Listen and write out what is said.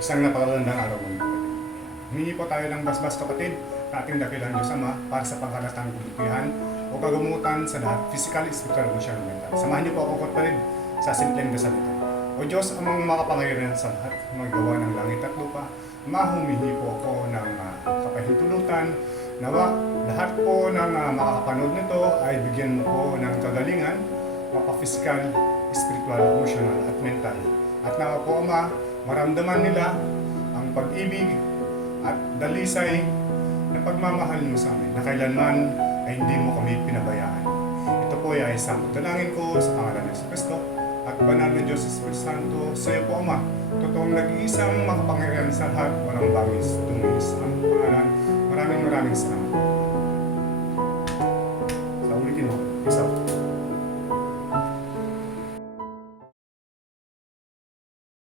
Isang napakagandang araw mo. Humingi po tayo ng basbas kapatid na ating dakilang Diyos Ama para sa pangkalatang kabutihan o kagumutan sa lahat, physical, spiritual, emotional, mental. Samahan niyo po ako kapatid sa simpleng dasalitan. O Diyos, amang makapangyarihan sa lahat, magawa ng langit at lupa, humingi po ako ng kapahintulutan, nawa lahat po ng makakapanood nito ay bigyan mo po ng kagalingan, mapa-physical, spiritual, emotional, at mental. At nawa po Ama, maramdaman nila ang pag-ibig at dalisay na pagmamahal mo sa amin na kailanman ay hindi mo kami pinabayaan. Ito po ay isang dalangin ko sa pangalan ng Kristo at banal na Diyos Espiritu Santo sa iyo po Ama, totoong nag-iisang makapangyarihan sa lahat, walang bangis, tumis ang pangalan. Maraming salamat.